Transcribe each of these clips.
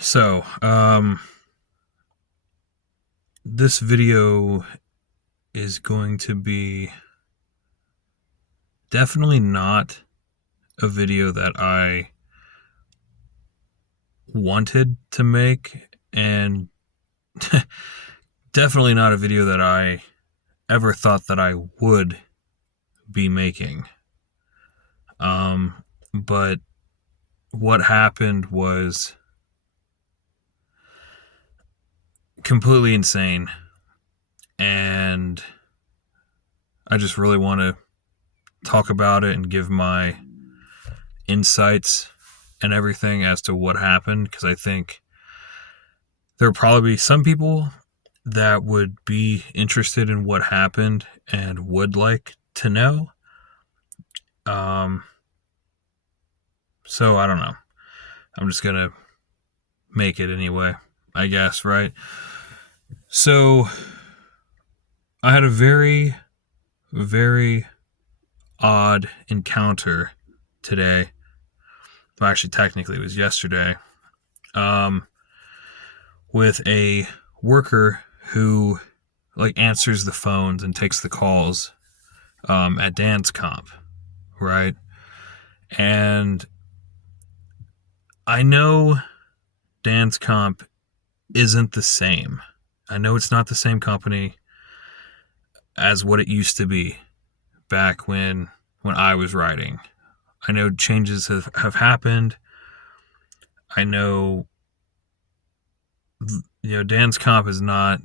So, this video is going to be definitely not a video that I wanted to make, and definitely not a video that I ever thought that I would be making. But what happened was completely insane, and I just really want to talk about it and give my insights and everything as to what happened, because I think there will probably be some people that would be interested in what happened and would like to know. So I don't know. I'm just gonna make it anyway, I guess, right? So I had a very, very odd encounter today. Well, actually, technically, it was yesterday. With a worker who answers the phones and takes the calls at Dance Comp, right? And I know Dance Comp isn't the same. I know it's not the same company as what it used to be back when I was writing. I know changes have happened. I know, Dance Comp is not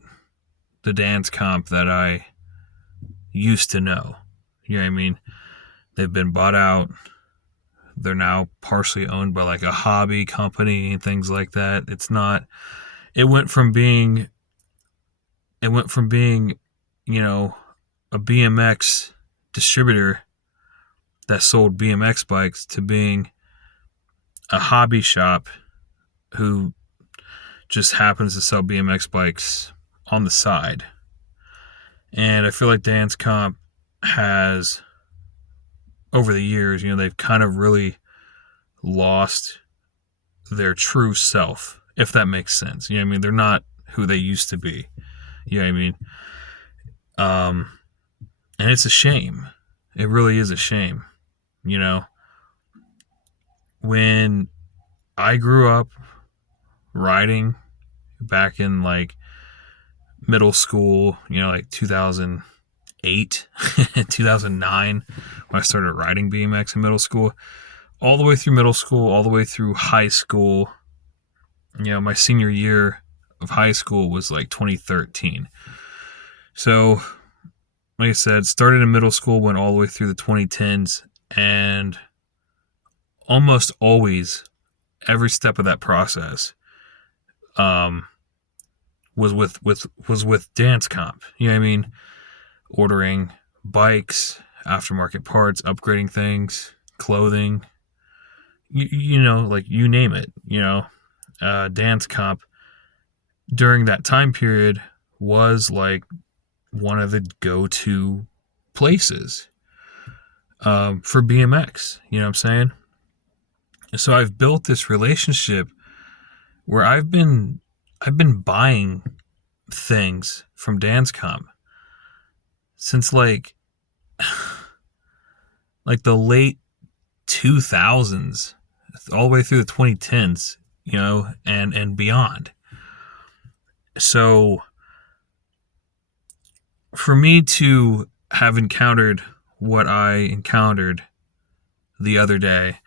the Dance Comp that I used to know. You know what I mean? They've been bought out. They're now partially owned by a hobby company and things like that. It went from being, a BMX distributor that sold BMX bikes to being a hobby shop who just happens to sell BMX bikes on the side. And I feel like Dance Comp has, over the years, they've kind of really lost their true self, if that makes sense. You know what I mean? They're not who they used to be. You know what I mean? And it's a shame. It really is a shame. When I grew up riding back in middle school, 2008, 2009, when I started riding BMX in middle school, all the way through middle school, all the way through high school. My senior year of high school was 2013. So, like I said, started in middle school, went all the way through the 2010s, and almost always, every step of that process, was with Dance Comp. You know what I mean? Ordering bikes, aftermarket parts, upgrading things, clothing. You name it. Dance Comp during that time period was one of the go-to places for BMX. You know what I'm saying? So I've built this relationship where I've been buying things from Dance Comp since the late 2000s, all the way through the 2010s, and beyond. So for me to have encountered what I encountered the other day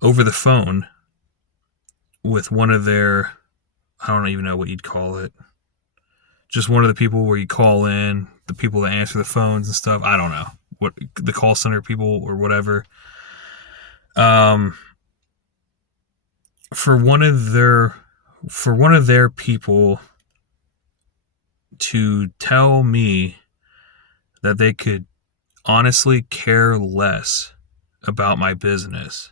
over the phone with one of their, I don't even know what you'd call it, just one of the people where you call in, the people that answer the phones and stuff. I don't know what the call center people or whatever. For one of their people to tell me that they could honestly care less about my business,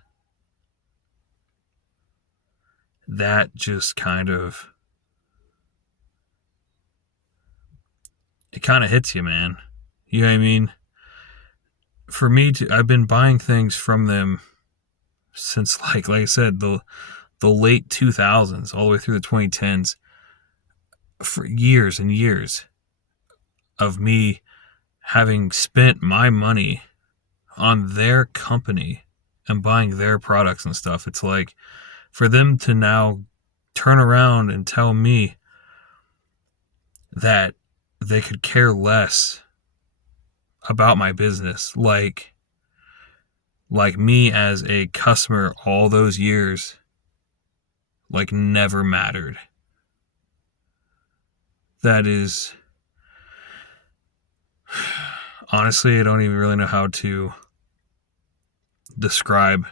that just it kind of hits you, man. You know what I mean? For me I've been buying things from them since, like I said, the the late 2000s all the way through the 2010s, for years and years of me having spent my money on their company and buying their products and stuff. It's like, for them to now turn around and tell me that they could care less about my business, like me as a customer all those years, like, never mattered. That is, honestly, I don't even really know how to describe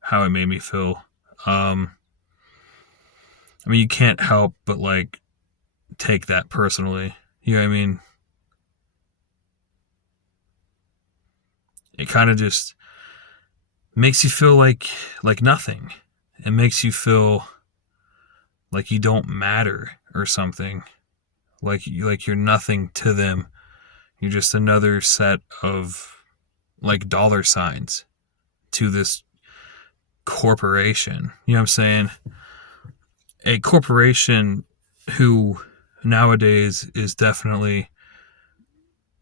how it made me feel. I mean, you can't help but, like, take that personally. You know what I mean? It kind of just makes you feel like nothing. It makes you feel like you don't matter or something. Like you're nothing to them. You're just another set of, like, dollar signs to this corporation. You know what I'm saying? A corporation who nowadays is definitely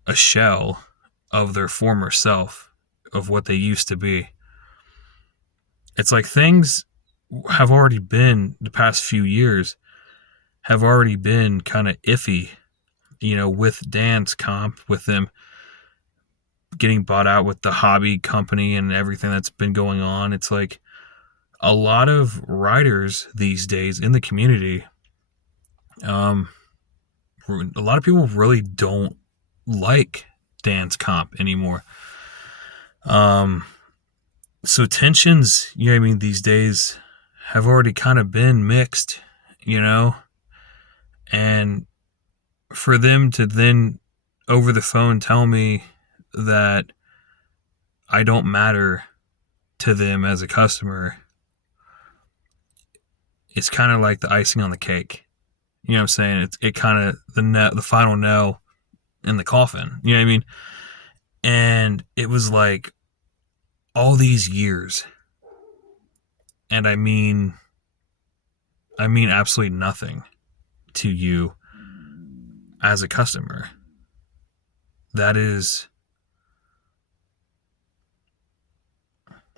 a shell of their former self, of what they used to be. It's like things have already been, the past few years, have already been kind of iffy, you know, with Dance Comp, with them getting bought out with the hobby company and everything that's been going on. It's like a lot of writers these days in the community, a lot of people really don't like Dance Comp anymore. So tensions, you know what I mean, these days have already kind of been mixed, you know? And for them to then over the phone tell me that I don't matter to them as a customer, it's kind of like the icing on the cake. You know what I'm saying? It kind of the final nail in the coffin. You know what I mean? And it was like all these years, and I mean absolutely nothing to you as a customer. That is,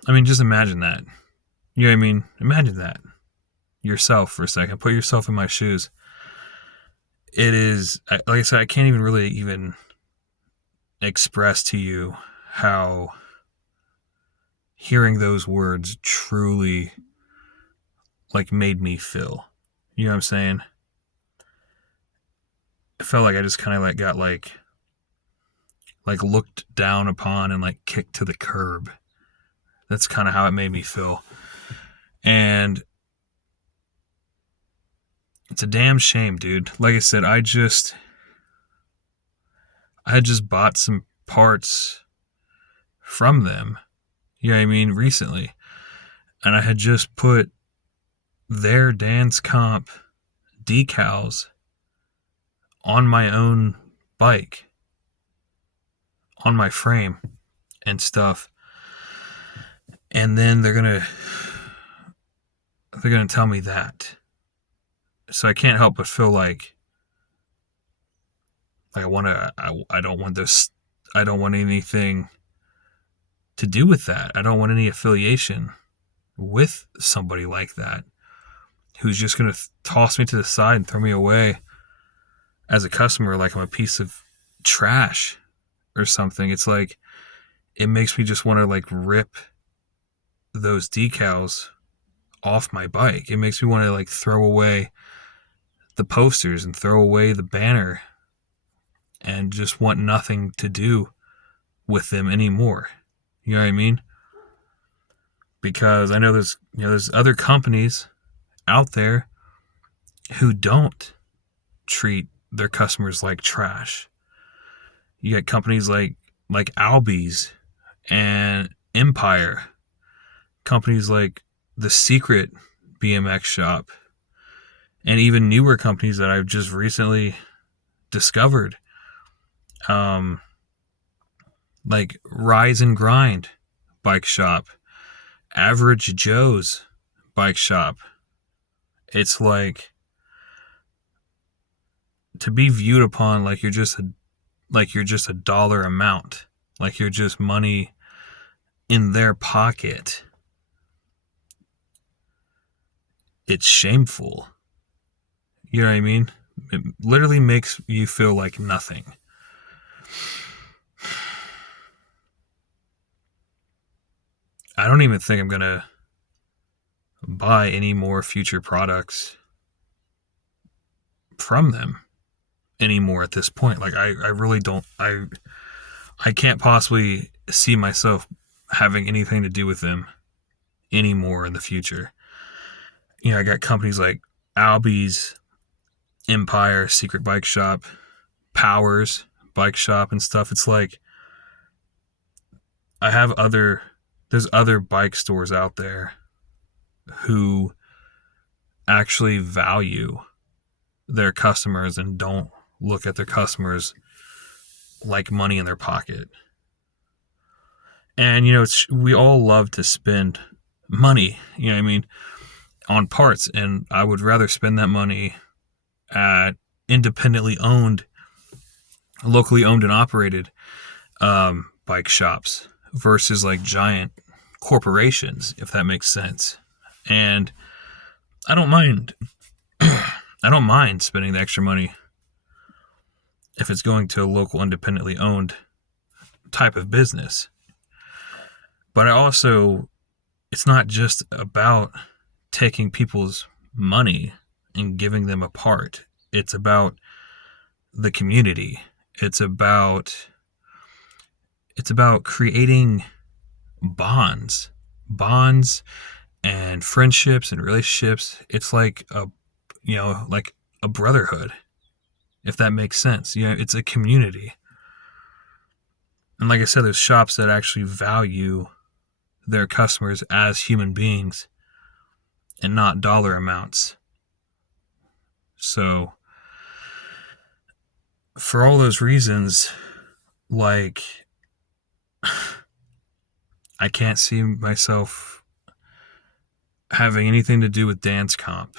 I mean, just imagine that. You know what I mean? Imagine that yourself for a second. Put yourself in my shoes. It is, like I said, I can't even really even express to you how hearing those words truly, like, made me feel. You know what I'm saying? I felt like I just kind of, like, got like looked down upon and, like, kicked to the curb. That's kind of how it made me feel. And it's a damn shame, dude. Like I said, I had just bought some parts from them, you know what I mean, recently. And I had just put their Dance Comp decals on my own bike, on my frame and stuff. And then they're gonna tell me that. So I can't help but feel like I don't want this, I don't want anything to do with that. I don't want any affiliation with somebody like that, who's just going to toss me to the side and throw me away as a customer like I'm a piece of trash or something. It's like, it makes me just want to, like, rip those decals off my bike. It makes me want to, like, throw away the posters and throw away the banner and just want nothing to do with them anymore. You know what I mean? Because I know there's other companies out there who don't treat their customers like trash. You got companies like Albies and Empire, companies like The Secret BMX Shop, and even newer companies that I've just recently discovered, like Rise and Grind Bike Shop, Average Joe's bike shop, it's like to be viewed upon like you're just a dollar amount, like you're just money in their pocket. It's shameful. You know what I mean? It literally makes you feel like nothing. I don't even think I'm going to buy any more future products from them anymore at this point. Like I really don't I can't possibly see myself having anything to do with them anymore in the future. You know, I got companies like Albies, Empire, Secret Bike Shop, Powers Bike Shop and stuff. It's like there's other bike stores out there who actually value their customers and don't look at their customers like money in their pocket. And we all love to spend money, you know what I mean, on parts, and I would rather spend that money at independently owned, locally owned and operated bike shops versus like giant corporations, if that makes sense. And I don't mind I don't mind spending the extra money if it's going to a local independently owned type of business. But it's not just about taking people's money and giving them a part. It's about the community. It's about creating bonds and friendships and relationships. It's like a brotherhood, if that makes sense. It's a community. And like I said, there's shops that actually value their customers as human beings and not dollar amounts. So for all those reasons, like, I can't see myself having anything to do with Dance Comp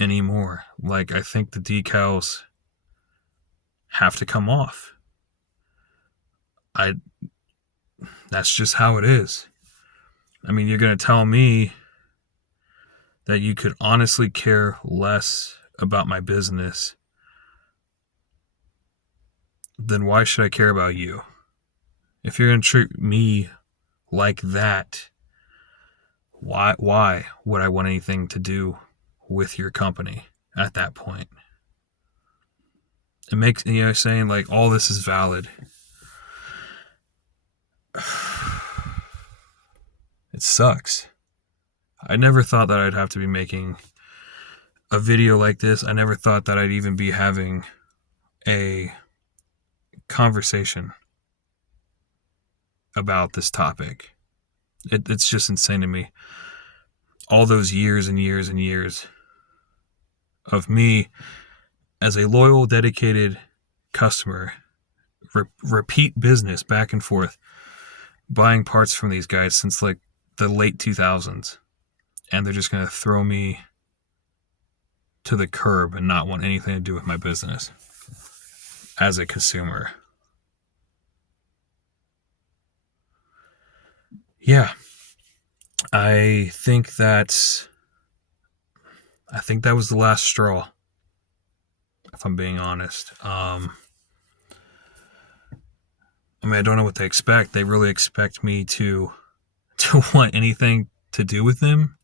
anymore. Like, I think the decals have to come off. That's just how it is. I mean, you're going to tell me that you could honestly care less about my business, then why should I care about you? If you're going to treat me like that, why would I want anything to do with your company at that point? It makes, saying like all this is valid. It sucks. I never thought that I'd have to be making a video like this. I never thought that I'd even be having a conversation about this topic. It's just insane to me. All those years and years and years of me as a loyal, dedicated customer, repeat business back and forth, buying parts from these guys since like the late 2000s, and they're just going to throw me to the curb and not want anything to do with my business as a consumer. Yeah, I think that was the last straw, if I'm being honest. I mean, I don't know what they expect. They really expect me to want anything to do with them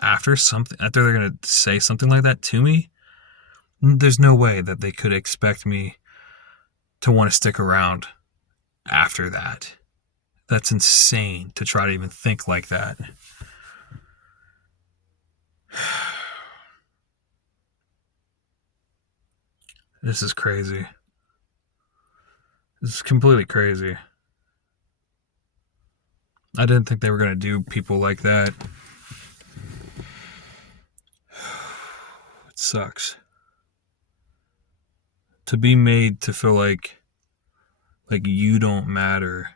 after they're going to say something like that to me. There's no way that they could expect me to want to stick around after that. That's insane to try to even think like that. This is crazy. This is completely crazy. I didn't think they were going to do people like that. It sucks. To be made to feel like you don't matter.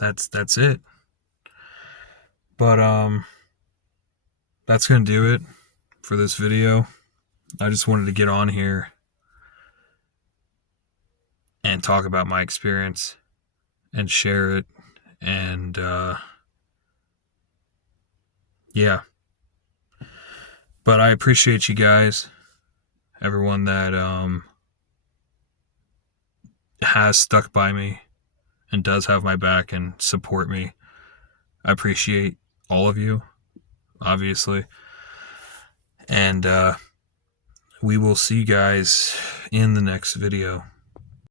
that's it. But that's gonna do it for this video. I just wanted to get on here and talk about my experience and share it, and yeah. But I appreciate you guys, everyone that has stuck by me and does have my back and support me. I appreciate all of you, obviously. And we will see you guys in the next video.